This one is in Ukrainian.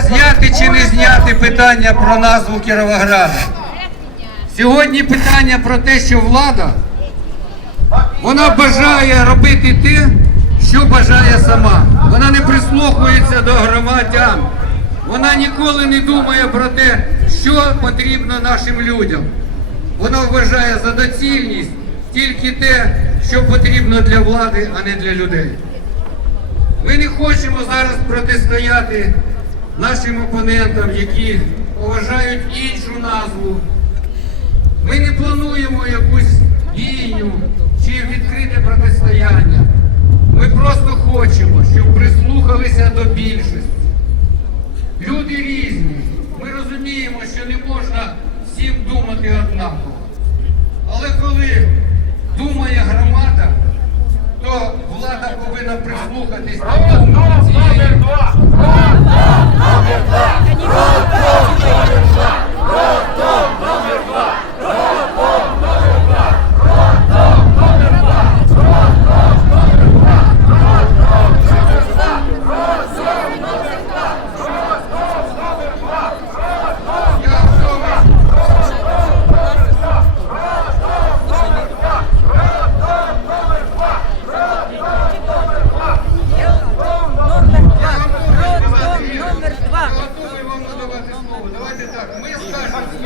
зняти чи не зняти питання про назву Кіровограда. Сьогодні питання про те, що влада вона бажає робити те, що бажає сама. Вона не прислухається до громадян. Вона ніколи не думає про те, що потрібно нашим людям. Вона вважає за доцільність тільки те, що потрібно для влади, а не для людей. Ми не хочемо зараз протистояти нашим опонентам, які поважають іншу назву. Ми не плануємо якусь дійню чи відкрите протистояння. Ми просто хочемо, щоб прислухалися до більшості. Люди різні. Ми розуміємо, що не можна всім думати однаково. Але коли думає громада, то влада повинна прислухатись до готовий вам надавати слово. Давайте так. Ми скажемо.